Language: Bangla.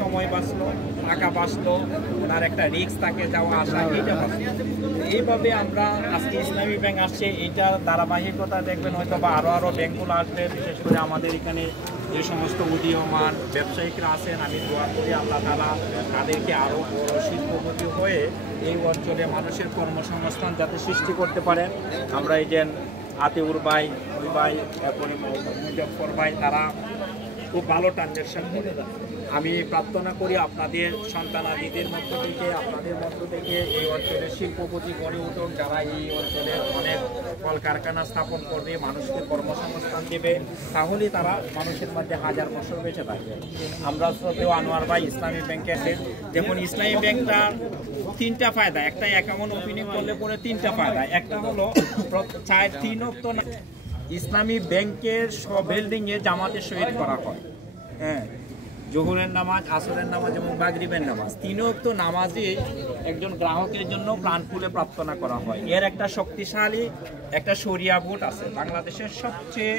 সময় বাঁচলো, টাকা বাঁচলো, ওনার একটা রিস্ক তাকে যাওয়া আসা, এইটা বাঁচলো। এইভাবে আমরা আজকে ইসলামী ব্যাংক আসছে, এইটার ধারাবাহিকতা দেখবেন হয়তো বা আরও ব্যাংকগুলো আসবে। বিশেষ করে আমাদের এখানে যে সমস্ত উদীয়মান ব্যবসায়িকরা আছেন, আমি দোয়া করি আল্লাহ তাআলা তাদেরকে আরও বড় শিল্পপতি হয়ে এই অঞ্চলে মানুষের কর্মসংস্থান যাতে সৃষ্টি করতে পারেন। আমরা এই যে আতিউর ভাই, ওই ভাই, এরপরে মুজফ্ফর ভাই, তারা খুব ভালো ট্রানজ্যাকশন করে। আমি প্রার্থনা করি আপনাদের সন্তানাদিদের মধ্য থেকে, আপনাদের মধ্য থেকে এই অঞ্চলের শিল্পপতি গড়ে উঠুক, যারা এই অঞ্চলে অনেক কলকারখানা স্থাপন করবে, মানুষকে কর্মসংস্থান দেবে, তাহলে তারা মানুষের মধ্যে হাজার বছর বেঁচে থাকবে। আমরা শ্রদ্ধেয় আনোয়ার ভাই ইসলামী ব্যাংকে আছেন। দেখুন ইসলামী ব্যাংকটা তিনটা ফায়দা, একটা অ্যাকাউন্ট ওপেনিং করলে পরে তিনটা ফায়দা। একটা হলো 3 ওয়াক্ত ইসলামী ব্যাংকের সব বিল্ডিংয়ে জামাতের শহীদ করা হয়। হ্যাঁ, জোহরের নামাজ, আসরের নামাজ এবং মাগরিবের নামাজ, 3 ওয়াক্ত নামাজে একজন গ্রাহকের জন্য প্রাণ খুলে প্রার্থনা করা হয়। এর একটা শক্তিশালী একটা শরিয়া বোর্ড আছে, বাংলাদেশের সবচেয়ে